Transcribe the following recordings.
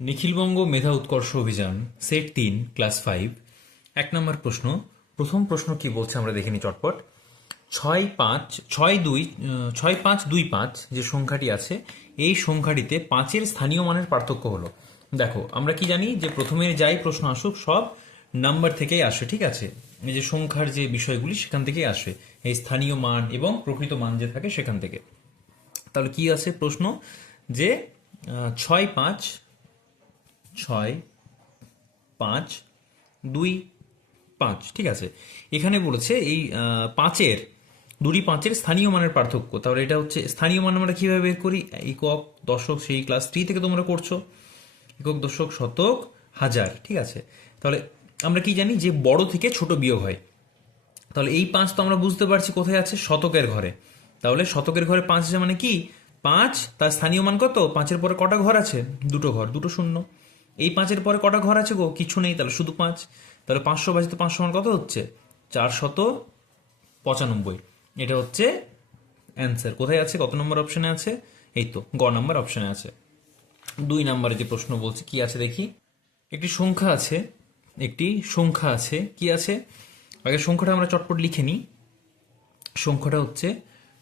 নিখিলবঙ্গ মেধা উৎকর্ষ অভিযান set 3 class 5 এক নম্বর প্রশ্ন। প্রথম প্রশ্ন কি বলছে আমরা দেখে নিই চটপট। 6-5-2-5 যে সংখ্যাটি আছে এই সংখ্যাটিতে 5-এর স্থানীয় মানের পার্থক্য হলো। দেখো আমরা কি জানি যে প্রথমে যাই প্রশ্ন আসুক সব নাম্বার থেকেই আসে, ঠিক আছে? এই যে সংখ্যার যে বিষয়গুলি সেখান থেকেই আসে, এই স্থানীয় মান এবং প্রকৃত মান যে থাকে সেখান থেকে। তাহলে কি আছে প্রশ্ন যে 6-5 6 5 2 5, ঠিক আছে। এখানে বলেছে এই পাঁচের দুটি পাঁচের স্থানীয় মানের পার্থক্য। তাহলে এটা হচ্ছে স্থানীয় মান আমরা কিভাবে বের করি? একক দশক, সেই ক্লাস 3 থেকে তোমরা করছো, একক দশক শতক হাজার, ঠিক আছে। তাহলে আমরা কি জানি যে বড় থেকে ছোট বিয়োগ হয়। তাহলে এই 5 তো আমরা বুঝতে পারছি কোথায় আছে, শতকের ঘরে। তাহলে শতকের ঘরে 5 আছে মানে কি 5, তার স্থানীয় মান কত? 5-এর পরে কটা ঘর আছে? দুটো ঘর, দুটো শূন্য। এই 5-এর পরে কটা ঘর আছে গো? কিছু নেই, তাহলে শুধু 5। তাহলে 500 বাজিতে 500 মান কত হচ্ছে? 495। এটা হচ্ছে অ্যান্সার। কোথায় আছে? কত নম্বর অপশনে আছে? এই তো গ নম্বর অপশনে আছে। 2 নম্বরে যে প্রশ্ন বলছে কি আছে দেখি। একটি সংখ্যা আছে, কি আছে? আগে সংখ্যাটা আমরা চটপট লিখে নিই। সংখ্যাটা হচ্ছে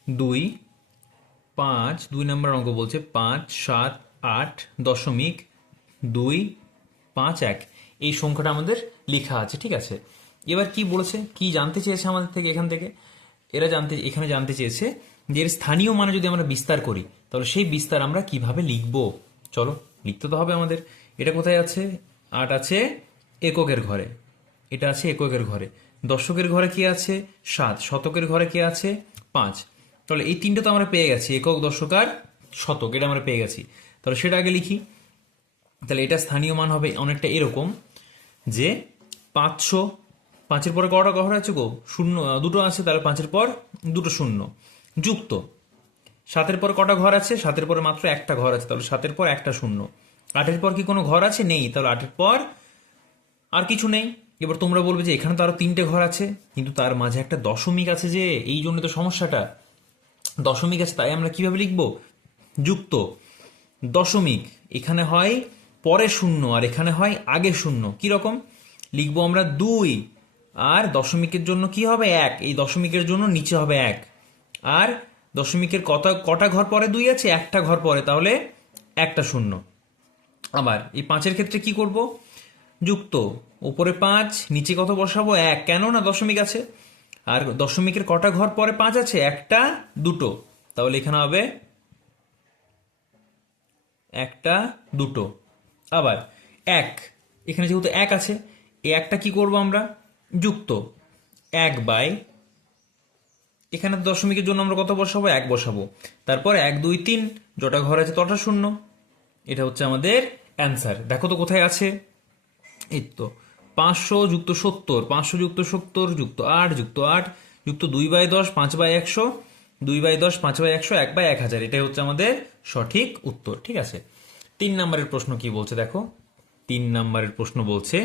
2 5, 2 নম্বর অঙ্ক বলছে 5 7 8.251। এই সংখ্যাটা আমাদের লেখা আছে, ঠিক আছে। এবার কি বলেছে, কি জানতে চেয়েছে আমাদের থেকে? এখানে জানতে চেয়েছে যে এর স্থানীয় মানে যদি আমরা বিস্তার করি তাহলে সেই বিস্তার আমরা কিভাবে লিখব। চলো লিখতে তো হবে আমাদের। এটা কোথায় আছে? 8 আছে এককের ঘরে, এটা আছে এককের ঘরে। দশকের ঘরে কি আছে? 7। শতকের ঘরে কি আছে? 5। তাহলে এই তিনটে তো আমরা পেয়ে গেছি, একক দশক আর শতক, এটা আমরা পেয়ে গেছি। তাহলে সেটা আগে লিখি। তাহলে এটা স্থানীয় মান হবে অনেকটা এরকম যে 500, 5-এর পরে কটা ঘর আছে গো? শূন্য, দুটো আছে, তাহলে 5-এর পর দুটো শূন্য, যুক্ত 7-এর পর কটা ঘর আছে? 7-এর পরে মাত্র একটা ঘর আছে, তাহলে 7-এর পর একটা শূন্য। 8-এর পর কি কোনো ঘর আছে? নেই, তাহলে 8-এর পর আর কিছু নেই। এবার তোমরা বলবে যে এখানে তো আরো 3টে ঘর আছে, কিন্তু তার মাঝে একটা দশমিক আছে, যে এই জন্য তো সমস্যাটা। দশমিক আছে, তাই আমরা কিভাবে লিখবো? যুক্ত দশমিক। এখানে হয় পরে শূন্য আর এখানে হয় আগে শূন্য। কি রকম লিখবো আমরা? 2 আর দশমিকের জন্য কি হবে? 1। এই দশমিকের জন্য নিচে হবে 1। আর দশমিকের কটা ঘর পরে 2 আছে? একটা ঘর পরে, তাহলে একটা শূন্য। আবার এই 5-এর ক্ষেত্রে কি করব? যুক্ত উপরে 5, নিচে কত বসাবো? 1, কেন না দশমিক আছে। আর দশমিকের কটা ঘর পরে 5 আছে? একটা, দুটো, তাহলে এখানে হবে একটা, দুটো। আবার 1, এখানে যেহেতু 1 আছে, এই একটা কি করব আমরা? যুক্ত 1 বাই, এখানে দশমিকের জন্য আমরা কত বসাবো? 1 বসাবো। তারপর 1 2 3, যটা ঘর আছে তটা শূন্য। এটা হচ্ছে আমাদের অ্যান্সার। দেখো তো কোথায় আছে, এই তো 500 যুক্ত 70, 500 যুক্ত 70 যুক্ত 8 যুক্ত 8 যুক্ত 2/10, 5/100, 2/10, 5/100, 1/1000। এটাই হচ্ছে আমাদের সঠিক উত্তর, ঠিক আছে। 3 নম্বরের প্রশ্ন কি বলছে দেখো। 3 নম্বরের প্রশ্ন বলছে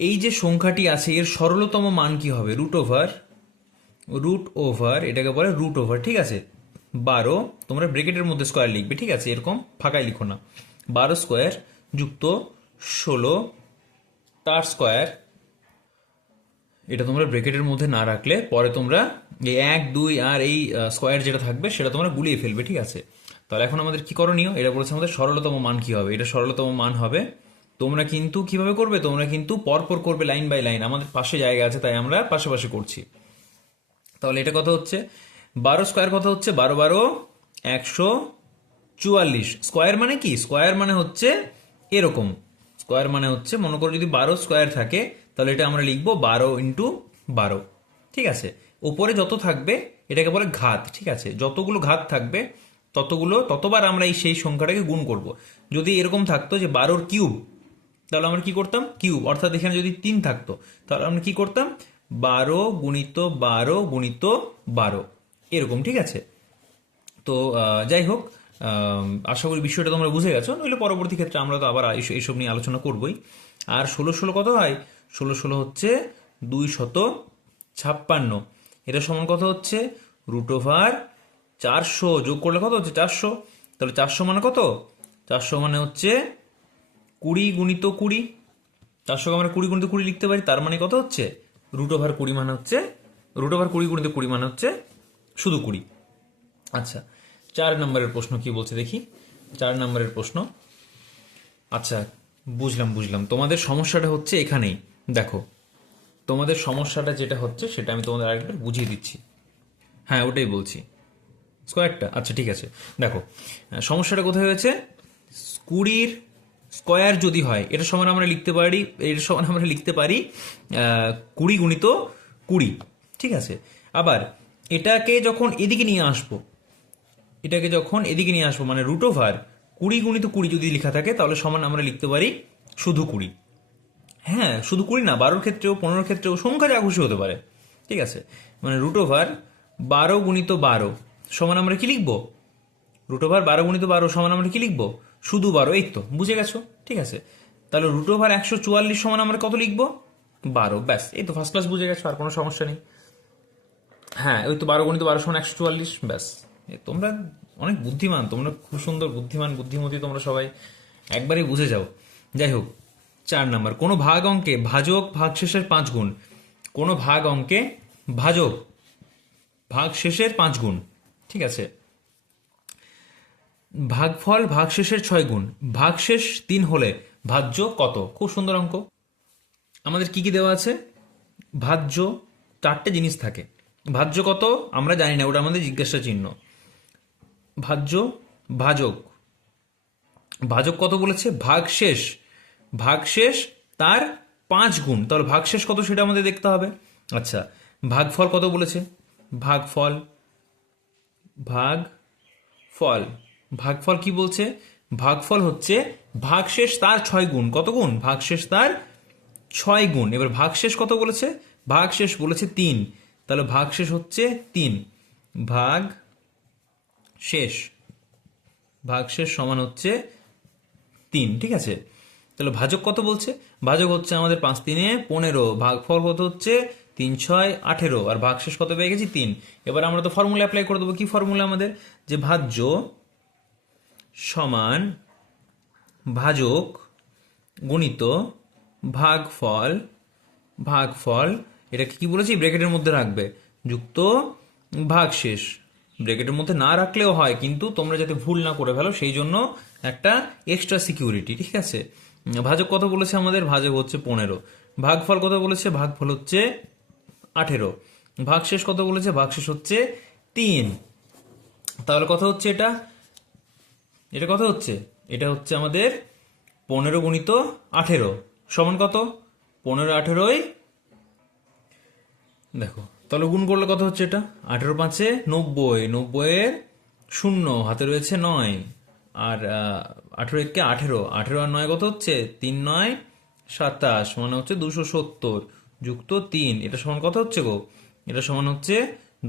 এই যে সংখ্যাটি আছে এর সরলতম মান কি হবে? রুট ওভার, এটাকে বলে রুট ওভার, ঠিক আছে। 12, তোমরা ব্রেকেটের মধ্যে স্কোয়ার লিখবে, ঠিক আছে, এরকম ফাঁকায় লিখো না। 12 স্কোয়ার যুক্ত 16 তার স্কোয়ার। এটা তোমরা ব্রেকেটের মধ্যে না রাখলে পরে তোমরা এই 1 2 আর এই স্কোয়ার যেটা থাকবে সেটা তোমরা গুলিয়ে ফেলবে, ঠিক আছে। তাহলে এখন আমাদের কি করণীয়? এটা বলেছে আমাদের সরলতম মান কি হবে। এটা সরলতম মান হবে, তোমরা কিন্তু কিভাবে করবে? তোমরা কিন্তু পরপর করবে, লাইন বাই লাইন। আমাদের পাশে জায়গা আছে তাই আমরা পাশাপাশি করছি। তাহলে এটা কত হচ্ছে? 12 স্কোয়ার কত হচ্ছে? 12 12 144। স্কোয়ার মানে কি? স্কোয়ার মানে হচ্ছে এরকম। স্কোয়ার মানে হচ্ছে, মনে করো যদি 12 স্কোয়ার থাকে তাহলে এটা আমরা লিখবো 12 ইন্টু 12, ঠিক আছে। উপরে যত থাকবে এটাকে বলে ঘাত, ঠিক আছে। যতগুলো ঘাত থাকবে ততবার আমরা এই সেই সংখ্যাটাকে গুণ করব। যদি এরকম থাকতো যে 12-র কিউব, তাহলে আমরা কি করতাম? কিউব, অর্থাৎ এখানে যদি 3 থাকতো তাহলে আমরা কি করতাম? 12 গুণিত 12 গুণিত 12, এরকম, ঠিক আছে। তো যাই হোক, আশা করি বিষয়টা তোমরা বুঝে গেছো। নইলে পরবর্তী ক্ষেত্রে আমরা তো আবার এইসব নিয়ে আলোচনা করবই। আর 16 16 কত হয়? 16 16 হচ্ছে 256। এটা সমান কত হচ্ছে? রুট ওভার 400 যোগ করলে কত হচ্ছে? 400। তাহলে 400 মানে কত? 400 মানে হচ্ছে 20 × 20, তার সঙ্গে আমরা 20 × 20 লিখতে পারি। তার মানে কত হচ্ছে, √20 মানে হচ্ছে, √20 × 20 মানে হচ্ছে শুধু 20। আচ্ছা, 4 নম্বরের প্রশ্ন কি বলছে দেখি। 4 নম্বরের প্রশ্ন, আচ্ছা বুঝলাম, তোমাদের সমস্যাটা হচ্ছে এখানেই। দেখো, তোমাদের সমস্যাটা যেটা হচ্ছে সেটা আমি তোমাদের আরেকবার বুঝিয়ে দিচ্ছি। হ্যাঁ, ওটাই বলছি, স্কোয়ারটা। আচ্ছা ঠিক আছে, দেখো সমস্যাটা কোথায় হয়েছে। 20 স্কোয়ার যদি হয়, এটা সমান আমরা লিখতে পারি, 20 × 20, ঠিক আছে। আবার এটাকে যখন এদিকে নিয়ে আসবো, মানে √20 × 20 যদি লেখা থাকে, তাহলে সমান আমরা লিখতে পারি শুধু 20। হ্যাঁ, শুধু 20 না, 12-র ক্ষেত্রেও 15-র ক্ষেত্রেও সংখ্যা যা খুশি হতে পারে, ঠিক আছে। মানে √12 × 12 সমান আমরা কি লিখবো, √12 × 12 সমান আমরা কি লিখবো, শুধু 12। এই তো বুঝে গেছো, ঠিক আছে। তাহলে √144 সমান আমরা কত লিখবো, 12। ব্যাস, এই তো ফার্স্ট ক্লাস বুঝে গেছো, আর কোনো সমস্যা নেই। হ্যাঁ, ওই তো 12 × 12 সমান 144। ব্যাস, তোমরা অনেক বুদ্ধিমান, তোমরা খুব সুন্দর বুদ্ধিমতী তোমরা সবাই, একবারই বুঝে যাও। যাই হোক, 4 নাম্বার, কোনো ভাগ অঙ্কে ভাজক ভাগশেষের 5 গুণ। কোনো ভাগ অঙ্কে ভাজক ভাগশেষের 5 গুণ, ঠিক আছে। ভাগফল ভাগশেষের 6 গুণ। ভাগশেষ 3 হলে ভাজ্য কত। খুব সুন্দর অঙ্ক। আমাদের কি কি দেওয়া আছে, ভাজ্য 4টে জিনিস থাকে। ভাজ্য কত আমরা জানি না, ওটা আমাদের জিজ্ঞাসা চিহ্ন। ভাজ্য, ভাজক, ভাজক কত বলেছে, ভাগশেষ তার 5 গুণ। তাহলে ভাগশেষ কত সেটা আমাদের দেখতে হবে। আচ্ছা, ভাগফল কত বলেছে, ভাগফল কি বলছে, ভাগফল হচ্ছে ভাগশেষ তার 6 গুণ। কত গুণ, ভাগশেষ তার 6 গুণ। এবার ভাগশেষ কত বলেছে, ভাগশেষ বলেছে 3। তাহলে ভাগশেষ হচ্ছে 3, ভাগশেষ সমান হচ্ছে 3, ঠিক আছে। তাহলে ভাজক কত বলছে, ভাজক হচ্ছে আমাদের 5 × 3 = 15, ভাগফল কত হচ্ছে 3 × 6 = 18, আর ভাগশেষ কত পেয়ে গেছি 3। এবার আমরা তো ফর্মুলা অ্যাপ্লাই করে দেবো। কি ফর্মুলা আমাদের, যে ভাজ্য সমান ভাজক গুণিত ভাগফল, এটাকে কি বলেছি, ব্র্যাকেটের মধ্যে রাখবে, যুক্ত ভাগশেষ। ব্র্যাকেটের মধ্যে না রাখলেও হয়, কিন্তু তোমরা যাতে ভুল না করে ফেলো সেই জন্য একটা এক্সট্রা সিকিউরিটি, ঠিক আছে। ভাজক কত বলেছে আমাদের, ভাজক হচ্ছে 15। ভাগফল কত বলেছে, ভাগফল হচ্ছে 18। ভাগশেষ কত বলেছে, ভাগশেষ হচ্ছে 3। তাহলে কত হচ্ছে এটা, কত হচ্ছে, এটা হচ্ছে আমাদের 15 × 18 সমান কত, 15 × 18, দেখো তাহলে গুণ করলে কত হচ্ছে এটা, 18 × 5 = 90, 90-এর 0 হাতে রয়েছে 9, আর 18 × 1 = 18, 18 আর 9 কত হচ্ছে, 3 × 9 = 27, মানে হচ্ছে 270 যুক্ত 3। এটা সমান কত হচ্ছে গো, এটা সমান হচ্ছে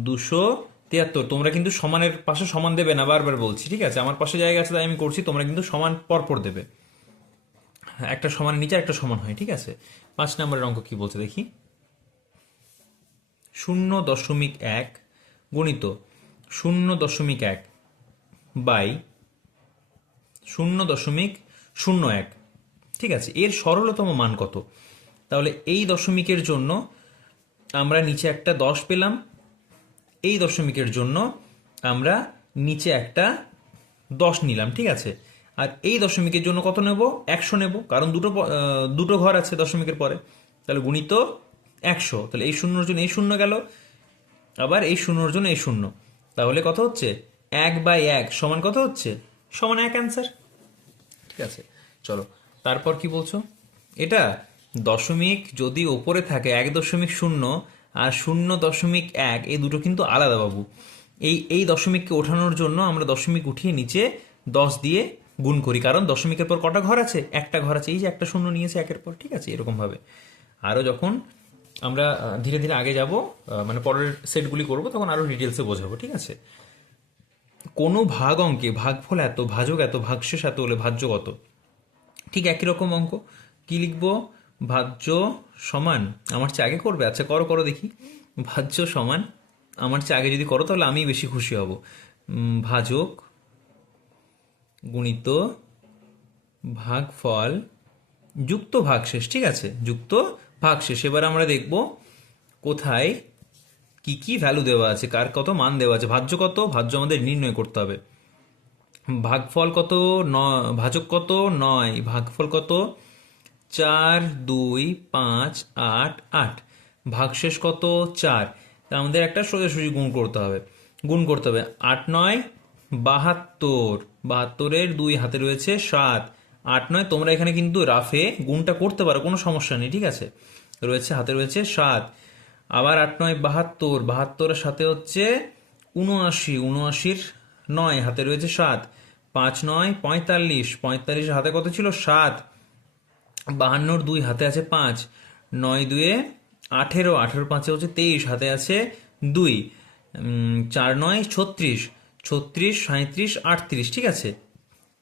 273। তোমরা কিন্তু সমানের পাশে সমান দেবে না, বারবার বলছি, ঠিক আছে। আমার পাশে জায়গা আছে তাই আমি করছি, তোমরা কিন্তু সমান পরপর দেবে। একটা সমান নিচে একটা সমান হয়, ঠিক আছে। 5 নম্বরের অঙ্ক কি বলছে দেখি। 0.1 গুণিত 0.1 বাই 0.01, ঠিক আছে। এর সরলতম মান কত। তাহলে এই দশমিকের জন্য আমরা নিচে একটা 10 পেলাম, এই দশমিকের জন্য আমরা নিচে একটা 10 নিলাম, ঠিক আছে। আর এই দশমিকের জন্য কত নেব, 100 নেব, কারণ দুটো ঘর আছে দশমিকের পরে। তাহলে গুণিত 100, তাহলে এই শূন্যর জন্য এই শূন্য গেল, আবার এই শূন্যর জন্য এই শূন্য, তাহলে কত হচ্ছে 1/1 সমান কত হচ্ছে, সমান 1 অ্যান্সার, ঠিক আছে। চলো তারপর কি বলছো, এটা দশমিক যদি ওপরে থাকে 1.0 আর 0.1, এই দুটো কিন্তু আলাদা বাবু। এই দশমিককে ওঠানোর জন্য আমরা দশমিক উঠিয়ে নিচে 10 দিয়ে গুণ করি, কারণ দশমিকের পর কটা ঘর আছে, একটা ঘর আছে, এই যে একটা শূন্য নিয়েছে একের পর, ঠিক আছে। এরকম ভাবে আরও যখন আমরা ধীরে ধীরে আগে যাব, মানে পরের সেটগুলি করব, তখন আরও ডিটেলসে বোঝাবো, ঠিক আছে। কোনো ভাগ অঙ্কে ভাগফল এত, ভাজক এত, ভাগশেষ এত হলে ভাজ্য কত। ঠিক একই রকম অঙ্ক, কি লিখবো, ভাজ্য সমান, আমার চেয়ে আগে করবে, আচ্ছা করো দেখি। ভাজ্য সমান, আমার চেয়ে আগে যদি করো তাহলে আমি বেশি খুশি হব। ভাজক গুণিত ভাগফল যুক্ত ভাগশেষ, ঠিক আছে, যুক্ত ভাগশেষ। এবার আমরা দেখব কোথায় কি কি ভ্যালু দেওয়া আছে, কার কত মান দেওয়া আছে। ভাজ্য কত, ভাজ্য আমাদের নির্ণয় করতে হবে। ভাগফল কত, ভাজক কত 9, ভাগফল কত 4, 2, 5, 8, 8, ভাগশেষ কত 4। তা আমাদের একটা সোজাসুজি গুণ করতে হবে, 8 9 72, 72-এর 2 হাতে রয়েছে 7, 8 9, তোমরা এখানে কিন্তু রাফে গুণটা করতে পারো, কোনো সমস্যা নেই, ঠিক আছে, হাতে রয়েছে 7। আবার 8 9 72, 72-এর সাথে হচ্ছে 79, 79-র 9 হাতে রয়েছে 7, 5 9 45, 45-এর হাতে কত ছিল 7, 52-র 2 হাতে আছে 5, 9 2-এ 18, 18 5-এ হচ্ছে 23, হাতে আছে 2, 4 9 36, 36 37 38, ঠিক আছে।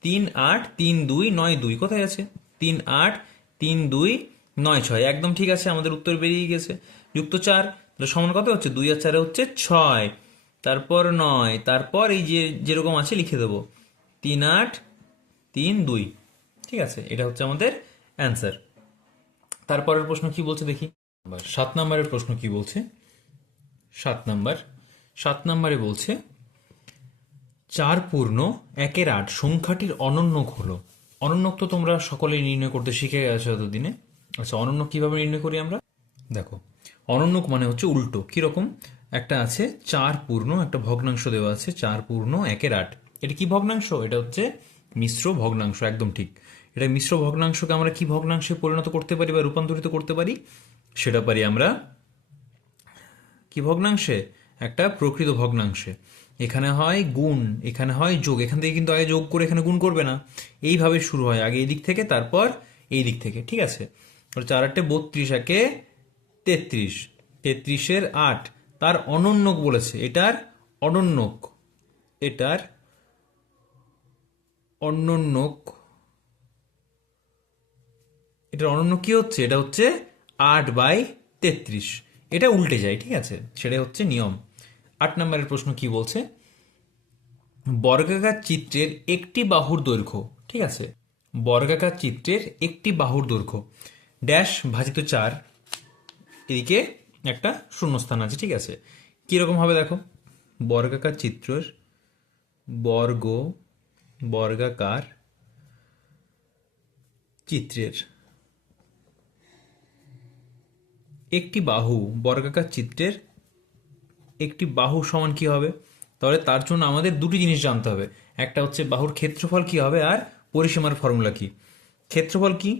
3 8 3 2 9 2 কোথায় আছে, 3 8 3 2 9 6, একদম ঠিক আছে, আমাদের উত্তর বেরিয়ে গেছে। যুক্ত 4, তাহলে সমান কত হচ্ছে, 2 আর 4 হচ্ছে 6, তারপর 9, তারপর এই যে যেরকম আছে লিখে দেবো 3 8 3 2, ঠিক আছে, এটা হচ্ছে আমাদের অ্যান্সার। তারপরের প্রশ্ন কি বলছে দেখি। 7 নম্বরের প্রশ্ন কি বলছে, 7 নম্বরে বলছে 4 পূর্ণ 1/8 সংখ্যাটির অনন্যক হলো। অনন্যক তো তোমরা সকলেই নির্ণয় করতে শিখে গেছো এতদিনে। আচ্ছা, অনন্যক কিভাবে নির্ণয় করি আমরা, দেখো, অনন্যক মানে হচ্ছে উল্টো। কিরকম, একটা আছে 4 পূর্ণ, একটা ভগ্নাংশ দেওয়া আছে 4 পূর্ণ 1/8, এটা কি ভগ্নাংশ, এটা হচ্ছে মিশ্র ভগ্নাংশ, একদম ঠিক। এটা মিশ্র ভগ্নাংশকে আমরা কি ভগ্নাংশে পরিণত করতে পারি বা রূপান্তরিত করতে পারি, সেটা পারি আমরা কি ভগ্নাংশে, একটা প্রকৃত ভগ্নাংশে। এখানে হয় গুণ, এখানে হয় যোগ, এখান থেকে কিন্তু আগে যোগ করে এখানে গুণ করবে না, এইভাবে শুরু হয়, আগে এই দিক থেকে তারপর এই দিক থেকে, ঠিক আছে। 4 8 32, একে 33, 33-এর 8, তার অনন্যক বলেছে, এটার অনন্যক, এটার অনন্যক, এটার অনন্য কি হচ্ছে, এটা হচ্ছে 8/33, এটা উল্টে যায়, ঠিক আছে, সেটা হচ্ছে নিয়ম। 8 নম্বরের প্রশ্ন কি বলছে, বর্গাকার চিত্রের একটি বাহুর দৈর্ঘ্য, ঠিক আছে, বর্গাকার চিত্রের একটি বাহুর দৈর্ঘ্য ড্যাশ ভাজিত 4, এদিকে একটা শূন্যস্থান আছে, ঠিক আছে। কিরকম হবে দেখো, বর্গাকার চিত্রের বর্গাকার চিত্রের একটি বাহু, বর্গাকার চিত্রের একটি বাহু সমান কি হবে, তাহলে তার জন্য আমাদের দুটি জিনিস জানতে হবে, একটা হচ্ছে বাহুর ক্ষেত্রফল কি হবে, আর পরিসীমার ফর্মুলা কি। ক্ষেত্রফল কি,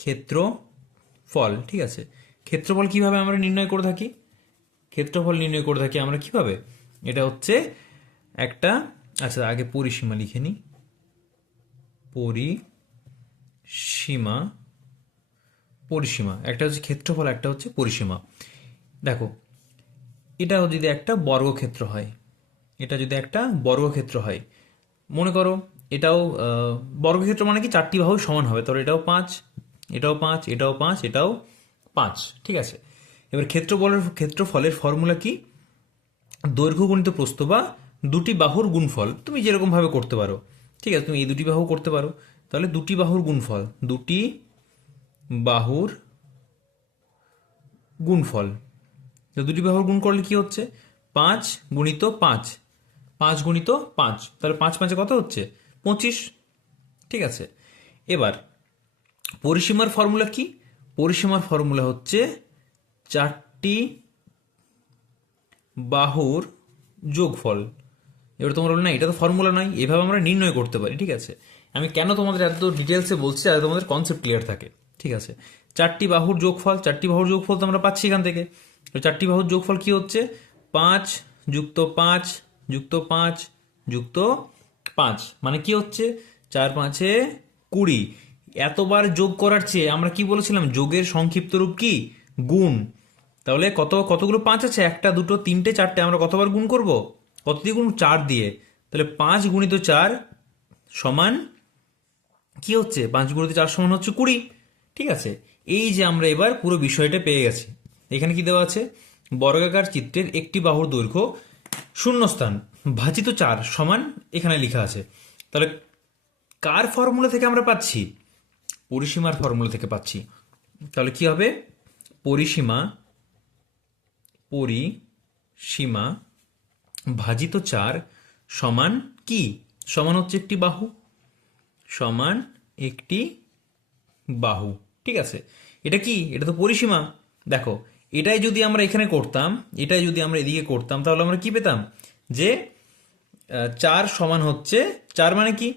ক্ষেত্রফল, ঠিক আছে, ক্ষেত্রফল কিভাবে আমরা নির্ণয় করে থাকি, ক্ষেত্রফল নির্ণয় করে থাকি আমরা কিভাবে, এটা হচ্ছে একটা, আচ্ছা আগে পরিসীমা লিখে নিই, পরিসীমা, পরিসীমা, একটা হচ্ছে ক্ষেত্রফল, একটা হচ্ছে পরিসীমা। দেখো, এটা যদি একটা বর্গক্ষেত্র হয়, এটা যদি একটা বর্গক্ষেত্র হয়, মনে করো এটাও বর্গক্ষেত্র মানে কি 4টি বাহু সমান হবে, তাহলে এটাও 5, এটাও 5, এটাও 5, এটাও 5, ঠিক আছে। এবার ক্ষেত্রফলের ফর্মুলা কি, দৈর্ঘ্য গুণিত প্রস্থ বা দুটি বাহুর গুণফল, তুমি যেরকম ভাবে করতে পারো, ঠিক আছে, তুমি এই দুটি বাহু করতে পারো, তাহলে দুটি বাহুর গুণফল, দুটি বাহুর গুণফল, তো দুটি বাহুর গুণ করলে কি হচ্ছে, 5 গুণিত 5, 5 গুণিত 5, তাহলে 5 5-এ কত হচ্ছে 25, ঠিক আছে। এবার পরিসীমার ফর্মুলা কি, পরিসীমার ফর্মুলা হচ্ছে 4টি বাহুর যোগফল। এবার তোমরা বলো না এটা তো ফর্মুলা নয়, এভাবে আমরা নির্ণয় করতে পারি, ঠিক আছে। আমি কেন তোমাদের এত ডিটেলসে বলছি, যাতে তোমাদের কনসেপ্ট ক্লিয়ার থাকে, ঠিক আছে। 4টি বাহুর যোগফল, 4টি বাহুর যোগফল তো আমরা পাচ্ছি এখান থেকে, 4টি বাহুর যোগফল কি হচ্ছে, 5 যুক্ত 5 যুক্ত 5 যুক্ত 5, মানে কি হচ্ছে 4 5-এ 20। এতবার যোগ করার চেয়ে আমরা কি বলেছিলাম, যোগের সংক্ষিপ্ত রূপ কি, গুণ। তাহলে কতগুলো 5 আছে, 1 2 3 4, আমরা কতবার গুণ করব, কত দিয়ে গুণ, 4 দিয়ে, তাহলে 5 গুণিত 4 সমান কি হচ্ছে, 5 গুণিত 4 সমান হচ্ছে 20, ঠিক আছে। এই যে আমরা এবার পুরো বিষয়টা পেয়ে গেছি। এখানে কি দেওয়া আছে, বর্গাকার চিত্রের একটি বাহুর দৈর্ঘ্য শূন্যস্থান ভাজিত 4 সমান এখানে লেখা আছে, তাহলে কার ফর্মুলা থেকে আমরা পাচ্ছি, পরিসীমার ফর্মুলা থেকে পাচ্ছি। তাহলে কি হবে? পরিসীমা পরিসীমা ভাজিত 4 সমান কি? সমান হচ্ছে একটি বাহু, সমান একটি বাহু। ঠিক আছে, এটা কি? এটা তো পরিসীমা। দেখো, এটাই যদি আমরা এখানে করতাম, এটাই যদি আমরা এদিকে করতাম, তাহলে আমরা কি পেতাম? যে 4 সমান হচ্ছে 4 মানে কি?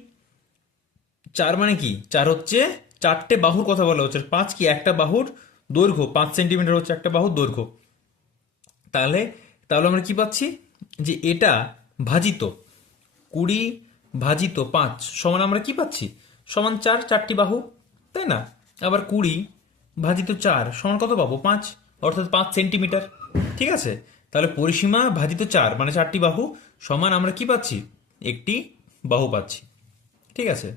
4 মানে কি? 4 হচ্ছে 4টে বাহুর কথা বলা হচ্ছে। 5 কি? একটা বাহুর দৈর্ঘ্য 5 সেন্টিমিটার হচ্ছে একটা বাহুর দৈর্ঘ্য। তাহলে তাহলে আমরা কি পাচ্ছি? যে এটা ভাজিত 20 ভাজিত 5 সমান আমরা কি পাচ্ছি? সমান 4, 4টি বাহু, তাই না? আবার 20 ভাজিত 4 সমান কত পাবো? 5, অর্থাৎ 5 সেন্টিমিটার। ঠিক আছে, তাহলে পরিসীমা ভাজিত 4 মানে 4টি বাহু সমান আমরা কি পাচ্ছি? একটি বাহু পাচ্ছি। ঠিক আছে,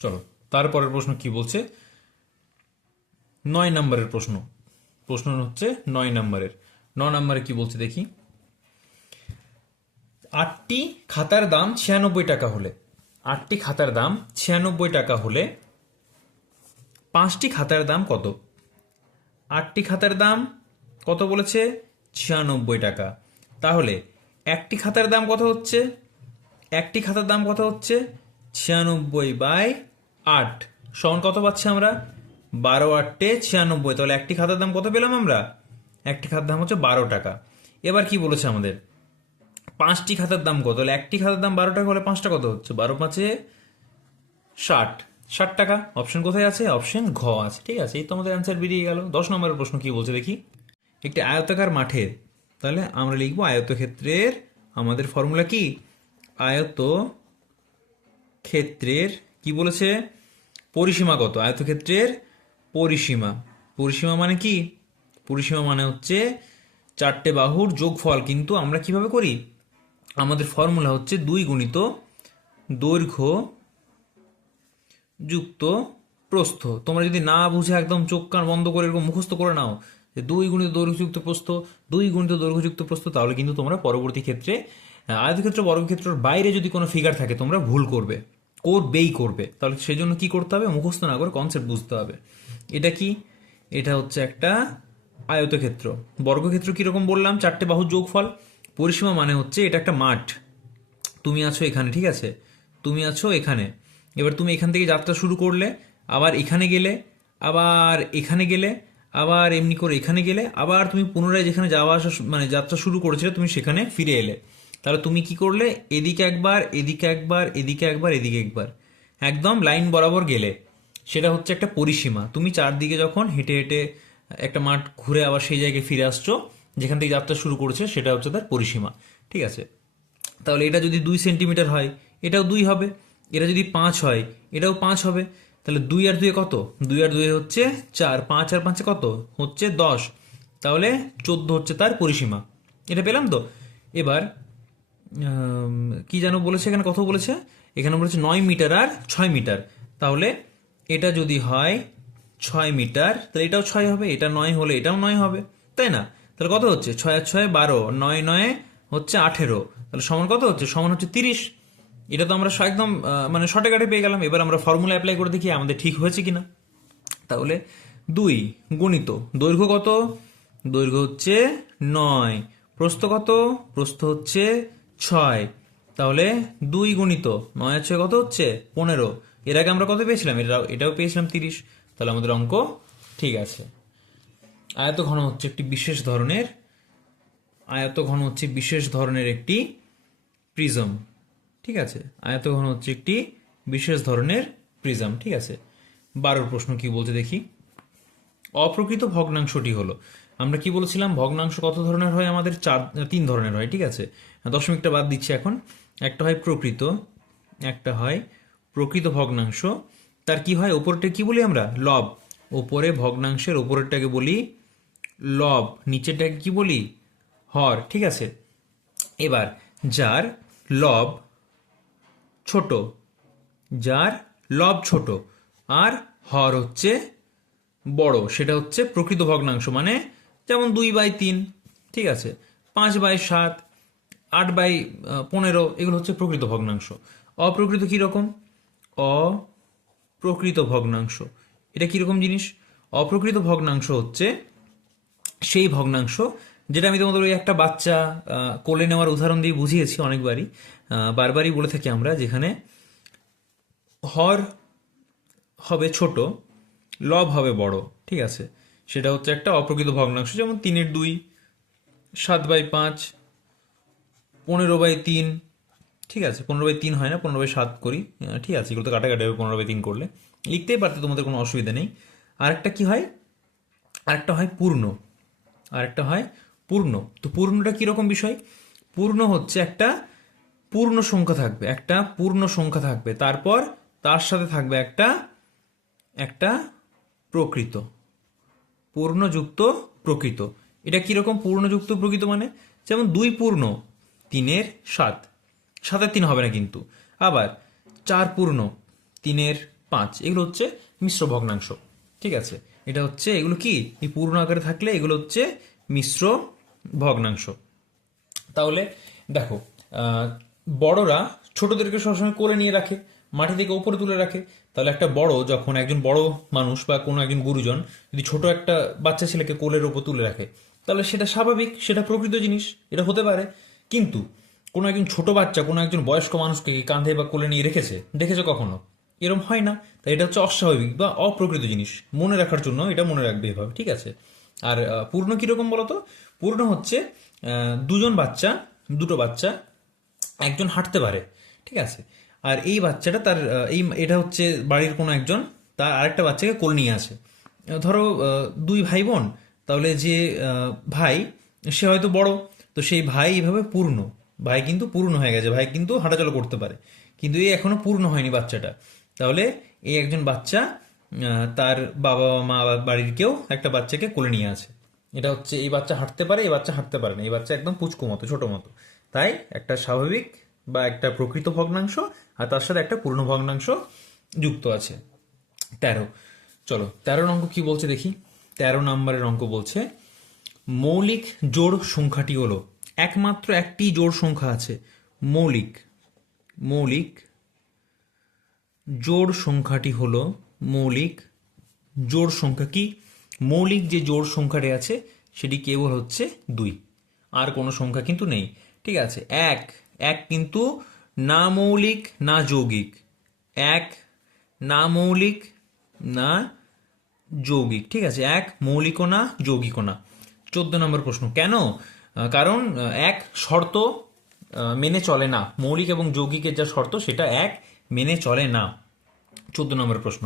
চলো তারপরের প্রশ্ন কি বলছে? 9 নম্বরের প্রশ্ন। প্রশ্ন হচ্ছে 9 নম্বরের। 9 নম্বরে কি বলছে দেখি। 8টি খাতার দাম 96 টাকা হলে, 8টি খাতার দাম 96 টাকা হলে 5টি খাতার দাম কত? 8টি খাতার দাম কত বলেছে? 96 টাকা। তাহলে একটি খাতার দাম কত হচ্ছে? একটি খাতার দাম কত হচ্ছে? 96/8 সমান কত পাচ্ছি আমরা? 12 8 96। তাহলে একটি খাতার দাম কত পেলাম আমরা? একটি খাতার দাম হচ্ছে 12 টাকা। এবার কি বলেছে আমাদের? 5টি খাতার দাম কত? তাহলে একটি খাতার দাম 12 টাকা হলে 5টা কত হচ্ছে? 12 5 60, 60 টাকা। অপশন কোথায় আছে? অপশন ঘ আছে। ঠিক আছে, এই তো আমাদের অ্যান্সার বেরিয়ে গেল। 10 নম্বরের প্রশ্ন কি বলছে দেখি। একটি আয়তাকার মাঠের, তাহলে আমরা লিখবো আয়তক্ষেত্রের আমাদের ফর্মুলা কি? আয়তক্ষেত্রের কি বলেছে? পরিসীমা কত? আয়তক্ষেত্রের পরিসীমা। পরিসীমা মানে কি? পরিসীমা মানে হচ্ছে 4টে বাহুর যোগফল। কিন্তু আমরা কিভাবে করি? আমাদের ফর্মুলা হচ্ছে 2 গুণিত দৈর্ঘ্য যুক্ত প্রস্থ। তোমরা যদি না বুঝে একদম চোখ কান বন্ধ করে এরকম মুখস্থ করে নাও যে 2 গুণিত দৈর্ঘ্যযুক্ত প্রস্থ, 2 গুণিত দৈর্ঘ্যযুক্ত প্রস্থ, তাহলে কিন্তু তোমরা পরবর্তী ক্ষেত্রে আয়তক্ষেত্র বর্গক্ষেত্রের বাইরে যদি কোনো ফিগার থাকে তোমরা ভুল করবে, করবে। তাহলে সেই জন্য কি করতে হবে? মুখস্থ না করে কনসেপ্ট বুঝতে হবে। এটা কি? এটা হচ্ছে একটা আয়তক্ষেত্র। বর্গক্ষেত্র কিরকম বললাম? 4টে বাহুর যোগফল। পরিসীমা মানে হচ্ছে এটা একটা মাঠ, তুমি আছো এখানে, ঠিক আছে, তুমি আছো এখানে। এবার তুমি এখান থেকে যাত্রা শুরু করলে, আবার এখানে গেলে, আবার এখানে গেলে, আবার এমনি করে এখানে গেলে, আবার তুমি পুনরায় যেখানে যাওয়া আসা মানে যাত্রা শুরু করেছিলে তুমি সেখানে ফিরে এলে। তাহলে তুমি কি করলে? এদিকে একবার, এদিকে একবার, এদিকে একবার, এদিকে একবার, একদম লাইন বরাবর গেলে। সেটা হচ্ছে একটা পরিসীমা। তুমি চারদিকে যখন হেঁটে হেঁটে একটা মাঠ ঘুরে আবার সেই জায়গায় ফিরে আসছো যেখান থেকে যাত্রা শুরু করেছে, সেটা হচ্ছে তার পরিসীমা। ঠিক আছে, তাহলে এটা যদি 2 সেন্টিমিটার হয় এটাও 2 হবে, এটা যদি 5 হয় এটাও 5 হবে। তাহলে 2 আর 2 কত? 2 আর 2 হচ্ছে 4, 5 আর 5 কত হচ্ছে? 10। তাহলে 14 হচ্ছে তার পরিসীমা। এটা পেলাম তো। এবার কি যেন বলেছে এখানে, কত বলেছে? এখানে বলেছে 9 মিটার আর 6 মিটার। তাহলে এটা যদি হয় 6 মিটার, তাহলে এটাও 6 হবে, এটা 9 হলে এটাও 9 হবে, তাই না? তাহলে কত হচ্ছে? 6 আর 6 12, 9 9 হচ্ছে 18। তাহলে সমান কত হচ্ছে? সমান হচ্ছে 30। এটা তো আমরা একদম মানে শর্টে কাটে পেয়ে গেলাম। এবার আমরা ফর্মুলা অ্যাপ্লাই করে দেখি আমাদের ঠিক হয়েছে কিনা। তাহলে 2 গুণিত দৈর্ঘ্য কত? দৈর্ঘ্য হচ্ছে 9, প্রস্থ কত? প্রস্থ হচ্ছে 6। তাহলে 2 গুণিত 9 আর 6 কত হচ্ছে? 15। এর আগে আমরা কত পেয়েছিলাম? এটাও পেয়েছিলাম 30। তাহলে আমাদের অঙ্ক ঠিক আছে। আয়তঘন হচ্ছে একটি বিশেষ ধরনের, আয়তঘন হচ্ছে বিশেষ ধরনের একটি প্রিজম। ঠিক আছে, আয়তঘন হচ্ছে একটি বিশেষ ধরনের প্রিজম। ঠিক আছে, 12 প্রশ্ন কি বলছে দেখি। অপ্রকৃত ভগ্নাংশটি হলো, আমরা কি বলেছিলাম? ভগ্নাংশ কত ধরনের হয়? আমাদের 3 ধরনের হয়। ঠিক আছে, দশমিকটা বাদ দিচ্ছি এখন। একটা হয় প্রকৃত, একটা হয় প্রকৃত ভগ্নাংশ। তার কি হয়? ওপরটা কি বলি আমরা? লব। ওপরে ভগ্নাংশের ওপরেরটাকে বলি লব, নিচেরটাকে কি বলি? হর। ঠিক আছে, এবার যার লব ছোট, যার লব ছোট আর হর হচ্ছে বড়, সেটা হচ্ছে প্রকৃত ভগ্নাংশ। মানে যেমন 2/3, ঠিক আছে, 5/7, 8/15, এগুলো হচ্ছে প্রকৃত ভগ্নাংশ। অপ্রকৃত কি রকম? প্রকৃত ভগ্নাংশ। এটা কিরকম জিনিস? অপ্রকৃত ভগ্নাংশ হচ্ছে সেই ভগ্নাংশ যেটা আমি তোমাদের ওই একটা বাচ্চা কোলে নেওয়ার উদাহরণ দিয়ে বুঝিয়েছি অনেকবারই, বারবারই বলে থাকি আমরা, যেখানে হর হবে ছোট, লব হবে বড়, ঠিক আছে, সেটা হচ্ছে একটা অপ্রকৃত ভগ্নাংশ। যেমন 3/2, 7/5, 15/3, ঠিক আছে, 15/3 হয় না, 15/7 করি, ঠিক আছে, এগুলো তো কাটাকাটি হবে 15/3 করলে, লিখতেই পারতে, তোমাদের কোনো অসুবিধা নেই। আরেকটা কি হয়? আরেকটা হয় পূর্ণ, আরেকটা হয় পূর্ণ। তো পূর্ণটা কিরকম বিষয়? পূর্ণ হচ্ছে একটা পূর্ণ সংখ্যা থাকবে, একটা পূর্ণ সংখ্যা থাকবে, তারপর তার সাথে থাকবে একটা একটা প্রকৃত, পূর্ণযুক্ত প্রকৃত। এটা কিরকম পূর্ণযুক্ত প্রকৃত? মানে যেমন 2 পূর্ণ 3/7, 7/3 হবে না কিন্তু। আবার 4 পূর্ণ 3/5, এগুলো হচ্ছে মিশ্র ভগ্নাংশ, ঠিক আছে। এটা হচ্ছে, এগুলো কি এই পূর্ণ আকারে থাকলে এগুলো হচ্ছে মিশ্র ভগ্নাংশ। তাহলে দেখো, বড়রা ছোটদেরকে সবসময় কোলে নিয়ে রাখে, মাটি থেকে উপরে তুলে রাখে। তাহলে একটা বড়, যখন একজন বড় মানুষ বা কোনো একজন গুরুজন যদি ছোট একটা বাচ্চা ছেলেকে কোলের ওপর তুলে রাখে, তাহলে সেটা স্বাভাবিক, সেটা প্রকৃত জিনিস, এটা হতে পারে। কিন্তু কোনো একজন ছোট বাচ্চা কোনো একজন বয়স্ক মানুষকে কাঁধে বা কোলে নিয়ে দেখেছে কখনো? এরম হয় না। তাই এটা হচ্ছে অস্বাভাবিক বা অপ্রকৃত জিনিস। মনে রাখার জন্য এটা মনে রাখবে এভাবে, ঠিক আছে। আর পূর্ণ কিরকম বলতো? পূর্ণ হচ্ছে দুটো বাচ্চা, একজন হাঁটতে পারে, ঠিক আছে, আর এই বাচ্চাটা তার এটা হচ্ছে বাড়ির কোনো একজন তার আরেকটা বাচ্চাকে কোলে নিয়ে আসে। ধরো 2 ভাই বোন, তাহলে যে ভাই, সে হয়তো বড়, তো সেই ভাই এইভাবে পূর্ণ, ভাই কিন্তু পূর্ণ হয়ে গেছে, ভাই কিন্তু হাঁটাচলা করতে পারে, কিন্তু এই এখনো পূর্ণ হয়নি বাচ্চাটা। তাহলে এই একজন বাচ্চা তার বাবা মা বা বাড়ির কেউ একটা বাচ্চাকে কোলে নিয়ে আসে। এটা হচ্ছে, এই বাচ্চা হাঁটতে পারে, এই বাচ্চা হাঁটতে পারে না, এই বাচ্চা একদম পুচকু মতো, ছোট মতো। তাই একটা স্বাভাবিক বা একটা প্রকৃত ভগ্নাংশ আর তার সাথে একটা পূর্ণ ভগ্নাংশ যুক্ত আছে। 13, চলো 13 অঙ্ক কি বলছে দেখি। 13 নম্বরের অঙ্ক বলছে, মৌলিক জোড় সংখ্যাটি হলো, একমাত্র একটি জোড় সংখ্যা আছে, মৌলিক মৌলিক জোড় সংখ্যাটি হলো, মৌলিক জোড় সংখ্যা কি? মৌলিক যে জোড় সংখ্যাটি আছে সেটি কেবল হচ্ছে 2, আর কোনো সংখ্যা কিন্তু নেই, ঠিক আছে। এক এক কিন্তু না মৌলিক না যৌগিক, এক না মৌলিক না যৌগিক, ঠিক আছে, এক মৌলিকও না যৌগিকও না। 14 নম্বর প্রশ্ন, কেন? কারণ এক শর্ত মেনে চলে না, মৌলিক এবং যৌগিকের যা শর্ত সেটা এক মেনে চলে না। 14 নম্বর প্রশ্ন,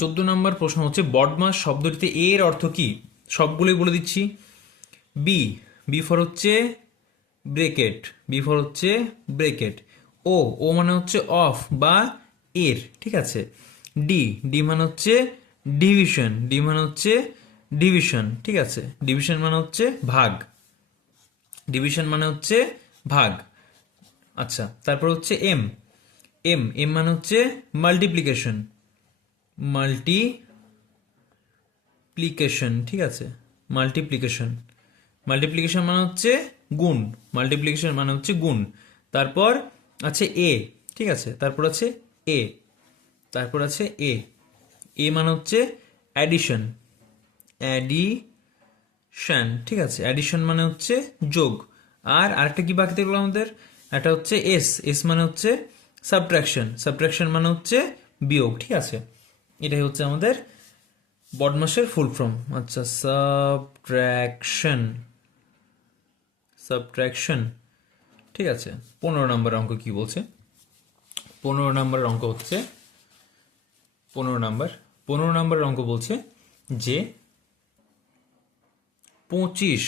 14 নম্বর প্রশ্ন হচ্ছে, বদমাস শব্দটিতে এর অর্থ কি? সবগুলোই বলে দিচ্ছি। বি, বি ফর হচ্ছে ব্রেকেট, বি ফর হচ্ছে ব্রেকেট। ও, ও মানে হচ্ছে অফ বা এর, ঠিক আছে। ডি, ডি মানে হচ্ছে ডিভিশন, ডি মানে হচ্ছে ডিভিশন, ঠিক আছে, ডিভিশন মানে হচ্ছে ভাগ, ডিভিশন মানে হচ্ছে ভাগ। আচ্ছা, তারপর হচ্ছে এম, এম এম মানে হচ্ছে মাল্টিপ্লিকেশন, মাল্টিপ্লিকেশন, ঠিক আছে, মাল্টিপ্লিকেশন, মাল্টিপ্লিকেশন মানে হচ্ছে গুণ, মাল্টিপ্লিকেশন মানে হচ্ছে গুণ। তারপর আছে এ, ঠিক আছে, তারপর আছে এ, তারপর আছে এ, এ মানে হচ্ছে অ্যাডিশন, অ্যাডিশন, ঠিক আছে, অ্যাডিশন মানে হচ্ছে যোগ। আর আরেকটা কি বাকি থাকলো আমাদের? একটা হচ্ছে এস, এস মানে হচ্ছে সাবট্রাকশন, সাবট্রাকশন মানে হচ্ছে বিয়োগ, ঠিক আছে। এটাই হচ্ছে আমাদের বদমাসের ফুল ফর্ম। আচ্ছা, সাবট্রাকশন, সাবট্রাকশন, ঠিক আছে। 15 নম্বরের অঙ্ক কি বলছে? 15 নম্বরের অঙ্ক হচ্ছে, 15 নম্বরের অঙ্ক বলছে যে 25,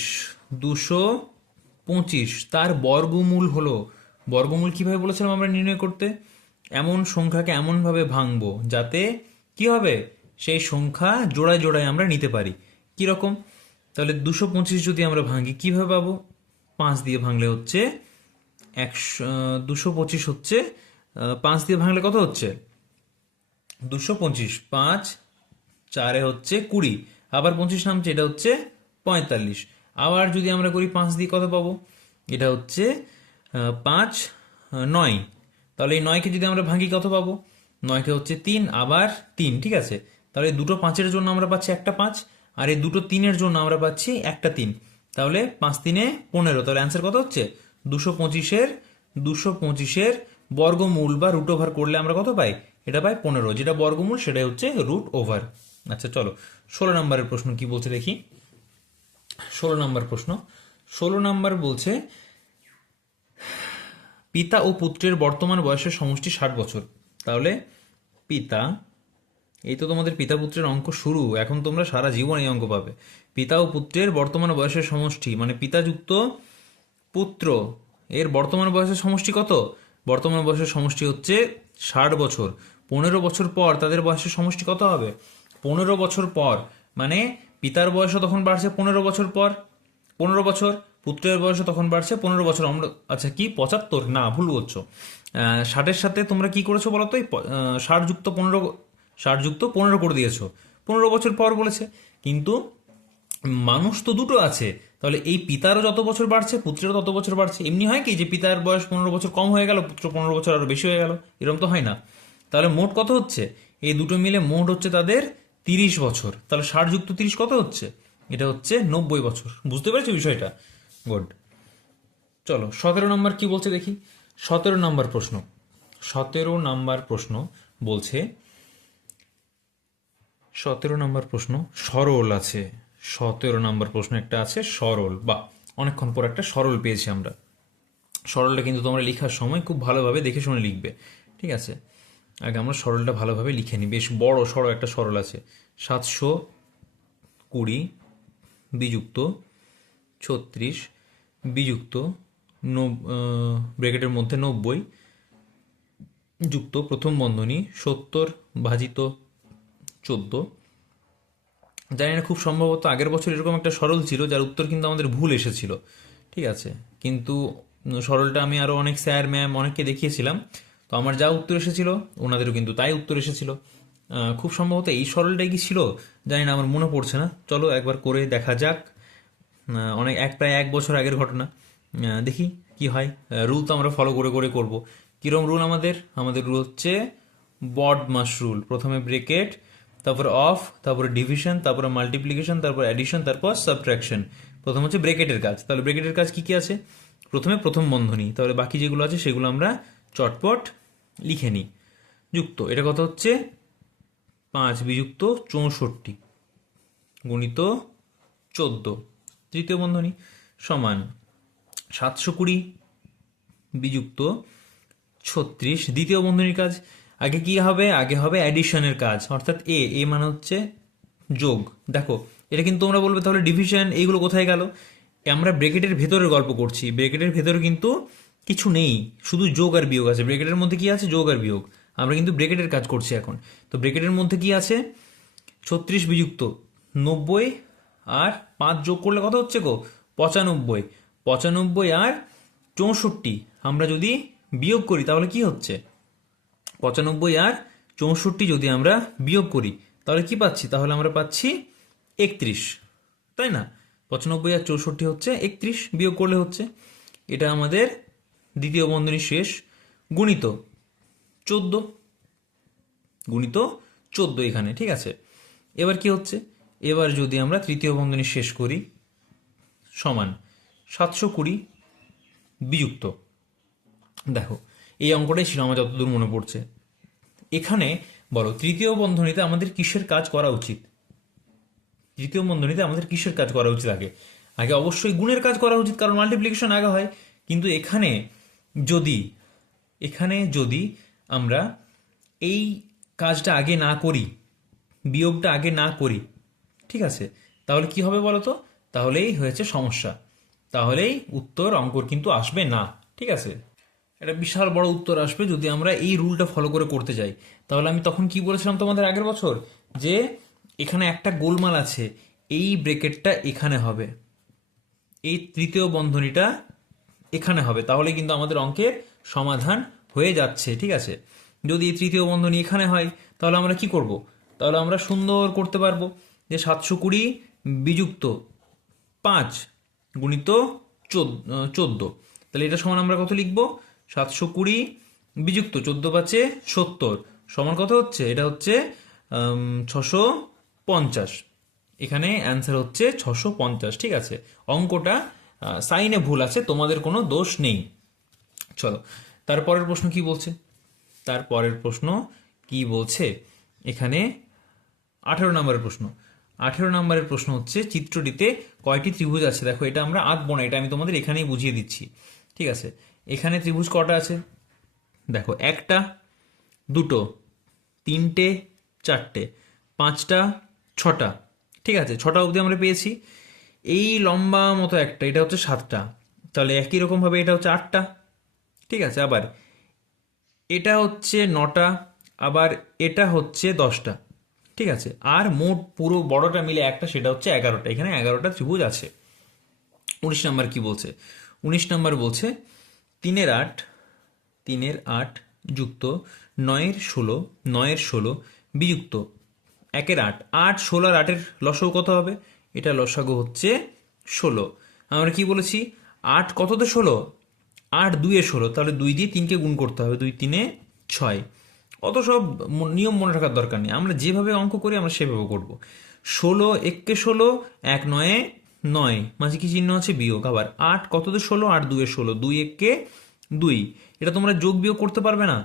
225 তার বর্গমূল হলো। বর্গমূল কিভাবে বলেছিলাম আমরা নির্ণয় করতে? এমন সংখ্যাকে এমনভাবে ভাঙবো যাতে কি হবে, সেই সংখ্যা জোড়ায় জোড়ায় আমরা নিতে পারি। কিরকম? তাহলে 225 যদি আমরা ভাঙি কিভাবে পাবো? 5 দিয়ে ভাঙলে হচ্ছে 100, 225 হচ্ছে 5 দিয়ে ভাঙলে কত হচ্ছে? 225, 5 4 হচ্ছে 20, আবার 25 নামছে, এটা হচ্ছে 45। আবার যদি আমরা করি 5 দিয়ে কত পাবো? এটা হচ্ছে 5 9, তাহলে এই 9কে যদি আমরা ভাঙি কত পাবো? 9কে হচ্ছে 3 আবার 3, ঠিক আছে। তাহলে দুটো 5-এর জন্য আমরা পাচ্ছি একটা 5, আর এই দুটো 3-এর জন্য আমরা পাচ্ছি একটা 3। তাহলে 5 3 15। তাহলে অ্যান্সার কত হচ্ছে 225-এর বর্গমূল বা রুট ওভার করলে আমরা কত পাই, এটা পাই 15, যেটা বর্গমূল সেটাই হচ্ছে রুট ওভার। আচ্ছা চলো 16 নম্বরের প্রশ্ন কি বলছে দেখি। 16 নম্বর বলছে পিতা ও পুত্রের বর্তমান বয়সের সমষ্টি 60 বছর। তাহলে পিতা, এই তো তোমাদের পিতা পুত্রের অঙ্ক শুরু, এখন তোমরা সারা জীবন এই অঙ্ক পাবে। পিতা ও পুত্রের বর্তমান বয়সের সমষ্টি, মানে পিতা যুক্ত পুত্র, এর বর্তমান বয়সের সমষ্টি কত? বর্তমান বয়সের সমষ্টি হচ্ছে 60 বছর। 15 বছর পর তাদের বয়সের সমষ্টি কত হবে? 15 বছর পর, মানে পিতার বয়সও তখন বাড়ছে 15 বছর পর, 15 বছর, পুত্রের বয়সও তখন বাড়ছে 15 বছর। আমরা আচ্ছা কি 75? না, ভুল করছো। 60-এর সাথে তোমরা কি করেছো বলো তো, এই 60 যুক্ত 15, 60 যুক্ত 15 করে দিয়েছো, 15 বছর পর বলেছে। কিন্তু মানুষ তো দুটো আছে, তাহলে এই পিতারও যত বছর বাড়ছে পুত্রেরও তত বছর বাড়ছে। এমনি হয় কি যে পিতার বয়স 15 বছর কম হয়ে গেল, পুত্র 15 বছর আরো বেশি হয়ে গেল, এরকম তো হয় না। তাহলে মোট কত হচ্ছে? এই দুটো মিলে মোট হচ্ছে তাদের 30 বছর। তাহলে 60 যুক্ত 30 কত হচ্ছে? এটা হচ্ছে 90 বছর। বুঝতে পেরেছো বিষয়টা? গুড। চলো 17 নম্বর কি বলছে দেখি। 17 নম্বর প্রশ্ন বলছে, 17 নম্বর প্রশ্ন সরল আছে। 17 নম্বর প্রশ্ন একটা আছে সরল, বা অনেকক্ষণ পর একটা সরল পেয়েছি আমরা। সরলটা কিন্তু তোমরা লেখার সময় খুব ভালোভাবে দেখে শুনে লিখবে, ঠিক আছে। আগে আমরা সরলটা ভালোভাবে লিখে নিই। বেশ বড় সড়ো একটা সরল আছে। 720 বিযুক্ত 36 বিযুক্ত ব্র্যাকেটের মধ্যে 90 যুক্ত প্রথম বন্ধনী 70 ভাজিত 14। জানি না, খুব সম্ভবত আগের বছর এরকম একটা সরল ছিল যার উত্তর কিন্তু আমাদের ভুল এসেছিল, ঠিক আছে। কিন্তু সরলটা আমি আরো অনেক স্যার ম্যাম অনেককে দেখিয়েছিলাম, তো আমার যা উত্তর এসেছিল ওনাদেরও কিন্তু তাই উত্তর এসেছিল। খুব সম্ভবত এই সরলটাই কি ছিল জানি না, আমার মনে পড়ছে না। চলো একবার করে দেখা যাক। প্রায় 1 বছর আগের ঘটনা। দেখি কি হয়। রুল তো আমরা ফলো করে করে করবো। কিরম রুল আমাদের রুল হচ্ছে বড মাস রুল। প্রথমে ব্রেকেট, তারপরে অফ, তারপরে ডিভিশন, তারপরে মাল্টিপ্লিকেশন, তারপর অ্যাডিশন, তারপর সাবট্রাকশন। প্রথম হচ্ছে ব্রেকেটের কাজ। তাহলে ব্রেকেটের কাজ কি কি আছে? প্রথমে প্রথম বন্ধনী, তাহলে বাকি যেগুলো আছে সেগুলো আমরা চটপট লিখে নিই। যুক্ত, এটা কত হচ্ছে 5 বিযুক্ত 64 গুণিত 14 তৃতীয় বন্ধনী সমান 720 বিযুক্ত 36 দ্বিতীয় বন্ধনীর কাজ। আগে কি হবে? আগে হবে অ্যাডিশনের কাজ, অর্থাৎ এ মানে হচ্ছে যোগ। দেখো এটা কিন্তু তোমরা বলবে তাহলে ডিভিশন এইগুলো কোথায় গেল? আমরা ব্রেকেটের ভেতরের গল্প করছি, ব্রেকেটের ভেতরে কিন্তু কিছু নেই, শুধু যোগ আর বিয়োগ আছে। ব্রেকেটের মধ্যে কি আছে? যোগ আর বিয়োগ। আমরা কিন্তু ব্রেকেটের কাজ করছি এখন। তো ব্রেকেটের মধ্যে কি আছে? 36 বিযুক্ত 90 আর 5 যোগ করলে কত হচ্ছে গো? 95। 95 আর 64 আমরা যদি বিয়োগ করি তাহলে কি হচ্ছে? 95 আর 64 যদি আমরা বিয়োগ করি তাহলে কি পাচ্ছি? তাহলে আমরা পাচ্ছি 31, তাই না? 95 আর 64 হচ্ছে 31, বিয়োগ করলে হচ্ছে। এটা আমাদের দ্বিতীয় বন্ধনী শেষ, গুণিত 14, গুণিত 14 এখানে, ঠিক আছে। এবার কি হচ্ছে? এবার যদি আমরা তৃতীয় বন্ধনী শেষ করি সমান 720 বিযুক্ত, দেখো এই অঙ্কটাই ছিল আমার যতদূর মনে পড়ছে। এখানে বলো তৃতীয় বন্ধনীতে আমাদের কিসের কাজ করা উচিত? তৃতীয় বন্ধনীতে আমাদের কিসের কাজ করা উচিত? আগে আগে অবশ্যই গুণের কাজ করা উচিত, কারণ মাল্টিপ্লিকেশন আগে হয়। কিন্তু এখানে যদি আমরা এই কাজটা আগে না করি, বিয়োগটা আগে না করি, ঠিক আছে, তাহলে কি হবে বলো তো? তাহলেই হয়েছে সমস্যা, তাহলেই উত্তর অঙ্কর কিন্তু আসবে না, ঠিক আছে। একটা বিশাল বড় উত্তর আসবে যদি আমরা এই রুলটা ফলো করে করতে যাই। তাহলে আমি তখন কি বলেছিলাম তোমাদের আগের বছর, যে এখানে একটা গোলমাল আছে, এই ব্রেকেটটা এখানে হবে, এই তৃতীয় বন্ধনীটা এখানে হবে, তাহলে কিন্তু আমাদের অঙ্কের সমাধান হয়ে যাচ্ছে, ঠিক আছে। যদি এই তৃতীয় বন্ধনী এখানে হয় তাহলে আমরা কি করব? তাহলে আমরা সুন্দর করতে পারবো যে 720 বিযুক্ত 5 গুণিত 14। তাহলে এটা সমান আমরা কত লিখবো? 720 বিযুক্ত 14 5 70 সমান কত হচ্ছে? এটা হচ্ছে 650। এখানে অ্যান্সার হচ্ছে 650। ঠিক আছে, অঙ্কটা সাইনে ভুল আছে, তোমাদের কোনো দোষ নেই। চলো তারপরের প্রশ্ন কি বলছে। তারপরের প্রশ্ন কি বলছে এখানে 18 নম্বরের প্রশ্ন। 18 নম্বরের প্রশ্ন হচ্ছে চিত্রটিতে কয়টি ত্রিভুজ আছে। দেখো এটা আমরা আঁকবো না, এটা আমি তোমাদের এখানেই বুঝিয়ে দিচ্ছি। ঠিক আছে, এখানে ত্রিভুজ কটা আছে দেখো, একটা, দুটো, তিনটে, চারটে, পাঁচটা, ছটা। ঠিক আছে, ছটা অবধি আমরা পেয়েছি। এই লম্বা মতো একটা, এটা হচ্ছে 7টা, তাহলে একই রকমভাবে এটা হচ্ছে 8টা। ঠিক আছে, আবার এটা হচ্ছে 9টা, আবার এটা হচ্ছে 10টা। ঠিক আছে, আর মোট পুরো বড়টা মিলে একটা, সেটা হচ্ছে 11টা। এখানে 11টা ত্রিভুজ আছে। 19 নম্বর কি বলছে? 19 নম্বর বলছে 3-8, 3-8 যুক্ত 9-16, 9-16 বিযুক্ত 1-8। 8, 16 আর 8-এর লসাগু কত হবে? এটা লসাগু হচ্ছে 16। আমরা কি বলেছি? 8 কততে 16? 8 2-এ 16, তাহলে 2 দিয়ে 3কে গুণ করতে হবে, 2 3-এ 6। অত সব নিয়ম মনে রাখার দরকার নেই, আমরা যেভাবে অঙ্ক করি আমরা সেভাবে করব। 16 1-কে 16, 1 9-এ 9, মাঝে কি চিহ্ন আছে? বিয়োগ। আবার 8 কততে 16? 8 2-এ 16, 2 1-কে 2। এটা তোমরা যোগ বিয়োগ করতে পারবে না।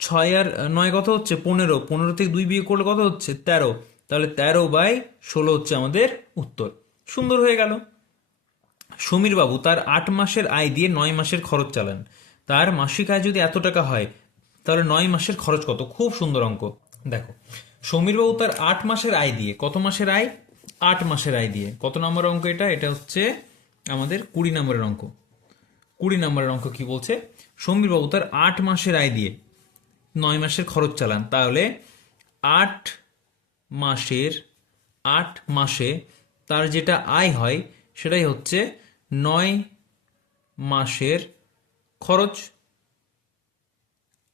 6 আর 9 কত হচ্ছে? 15, 15 থেকে 2 বিয়োগ করলে কত হচ্ছে? 13, তাহলে 13/16 হচ্ছে আমাদের উত্তর। সুন্দর হয়ে গেল। সমীর বাবু তার 8 মাসের আয় দিয়ে 9 মাসের খরচ চালান। তার মাসিক আয় যদি এত টাকা হয়, তাহলে 9 মাসের খরচ কত? খুব সুন্দর অঙ্ক। দেখো, সমীর বাবু তার 8 মাসের আয় দিয়ে, কত মাসের আয়? 8 মাসের আয় দিয়ে। কত নম্বর অঙ্ক এটা? এটা হচ্ছে আমাদের 20 নম্বরের অঙ্ক। 20 নম্বরের অঙ্ক কি বলছে? সমীর বাবু তার 8 মাসের আয় দিয়ে 9 মাসের খরচ চালান, তাহলে 8 মাসের 8 মাসে তার যেটা আয় হয় সেটাই হচ্ছে 9 মাসের খরচ।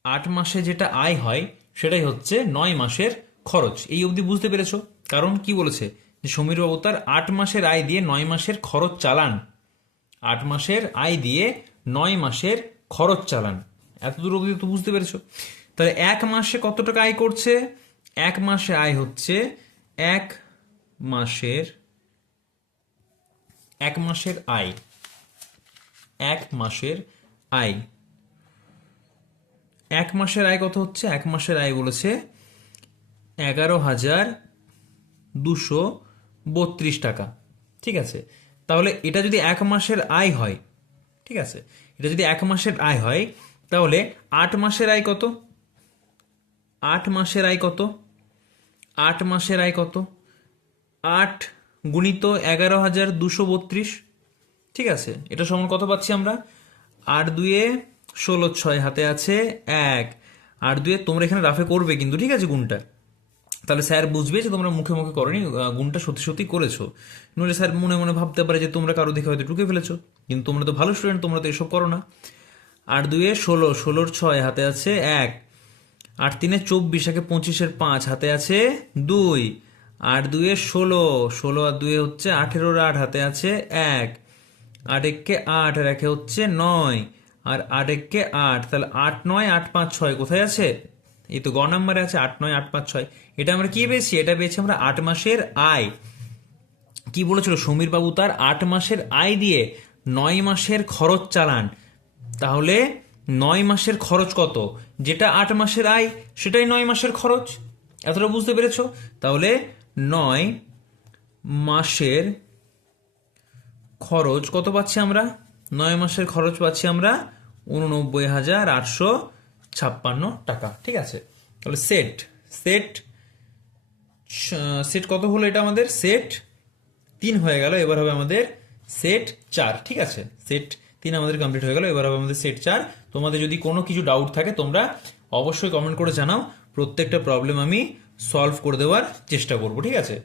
8 মাসে যেটা আয় হয় সেটাই হচ্ছে 9 মাসের খরচ। এই অবধি বুঝতে পেরেছো? কারণ কি বলেছে যে সমীরবাবু তার 8 মাসের আয় দিয়ে 9 মাসের খরচ চালান। 8 মাসের আয় দিয়ে 9 মাসের খরচ চালান, এত দূর অবধি তো বুঝতে পেরেছো। তাহলে 1 মাসে কত টাকা আয় করছে? 1 মাসে আয় হচ্ছে 1 মাসের আয়, 1 মাসের আয়। 1 মাসের আয় কত হচ্ছে? 1 মাসের আয় বলেছে 11,232 টাকা। ঠিক আছে, তাহলে এটা যদি 1 মাসের আয় হয়, ঠিক আছে, এটা যদি 1 মাসের আয় হয়, তাহলে 8 মাসের আয় কত? 8 মাসের আয় কত? 8 মাসের আয় কত? 8 গুণিত 11,232। ঠিক আছে, এটা সমান কত পাচ্ছি আমরা? 8 2-এ 16, 6 হাতে আছে 1, 8 2-এ, তোমরা এখানে রাফে করবে কিন্তু, ঠিক আছে, গুণটা। তাহলে স্যার বুঝবে যে তোমরা মুখে মুখে করনি, গুণটা সত্যি সত্যি করেছো। নইলে স্যার মনে মনে ভাবতে পারে যে তোমরা কারো দেখে হয়তো ঢুকে ফেলেছো, কিন্তু তোমরা তো ভালো স্টুডেন্ট, তোমরা তো এসব করো না। 8 2-এ 16, 16-র 6 হাতে আছে 1, 8 3-এ 24, 1-এ 25-এর 5 হাতে আছে 2, 8 2-এ 16, 16 আর 2-এ হচ্ছে 18-র 8 হাতে আছে 1, 8 1-কে 8 আর 1-এ হচ্ছে 9, আর 8 1-কে 8, তাহলে 8 9 8 5 6 কোথায় আছে? এই তো গ নাম্বারে আছে, 8 9 8 5 6। এটা আমরা কি পেয়েছি? এটা পেয়েছি আমরা 8 মাসের আয়। কি বলেছিল? সমীর বাবু তার 8 মাসের আয় দিয়ে 9 মাসের খরচ চালান, তাহলে 9 মাসের খরচ কত? যেটা 8 মাসের আয় সেটাই 9 মাসের খরচ। এতটা বুঝতে পেরেছো? তাহলে 9 মাসের খরচ কত পাচ্ছি আমরা? 9 মাসের খরচ পাচ্ছি আমরা 89,856 টাকা। ঠিক আছে, তাহলে সেট সেট সেট কত হলো? এটা আমাদের সেট 3 হয়ে গেল। এবার হবে আমাদের সেট 4। ঠিক আছে, সেট 3 আমাদের কমপ্লিট হয়ে গেল, এবার হবে আমাদের সেট 4। তোমাদের যদি কোনো কিছু ডাউট থাকে তোমরা অবশ্যই কমেন্ট করে জানাও, প্রত্যেকটা প্রবলেম আমি সলভ করে দেওয়ার চেষ্টা করব। ঠিক আছে।